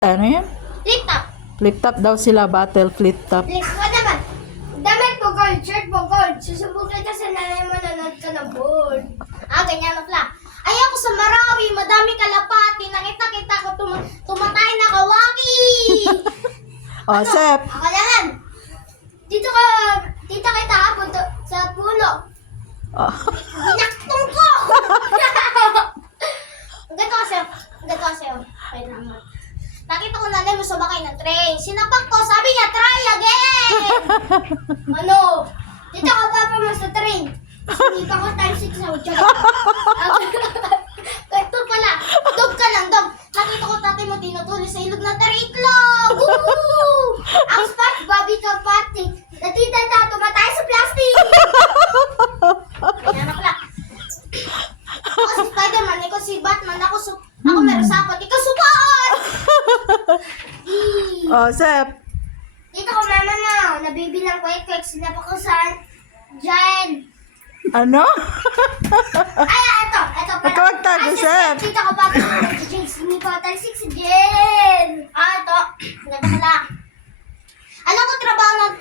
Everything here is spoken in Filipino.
Ano yan? Flip top. Flip top daw sila, battle flip top. Flip ko naman. Damit mo gold, shirt mo gold. Susubukin ka sa nanay mo, nanood ka ng board. Ganyan na pala. Ay ako sa Marawi, madami kalapati. Nakita-kita ko tumatay na kawaki. Oh, Sep. Ako yan. Dito kita hapon sa puno. Oh. Ginaktong ko! Ganito kasi. Wait naman. Nakita ko nanay mo sumakay ng train. Sinapak ko, sabi niya, try again! Ano? Dito ka papa mo sa train. Hindi pa ko time 6 na udyag. Ito pala, dog ka lang, dog. Nakita ko tatay mo tinutuloy sa ilog na tariklog. Woo! Ang SpongeBob ito patik. Natita na, tumatay sa plastic. Yan ako lang. Ako si Spider-Man, ikaw si Batman, ako meron sapat, ikaw supat! Oh, Sep. Dito ko mama na, nabibilang ko ito, sinapa ko saan? Diyan. Ano? Ay, ito pala. Ikaw ang tago, Sep. Dito ko pa, sinipa, talsik si Jen. Ito, ganito pala. Alam ko trabaho ng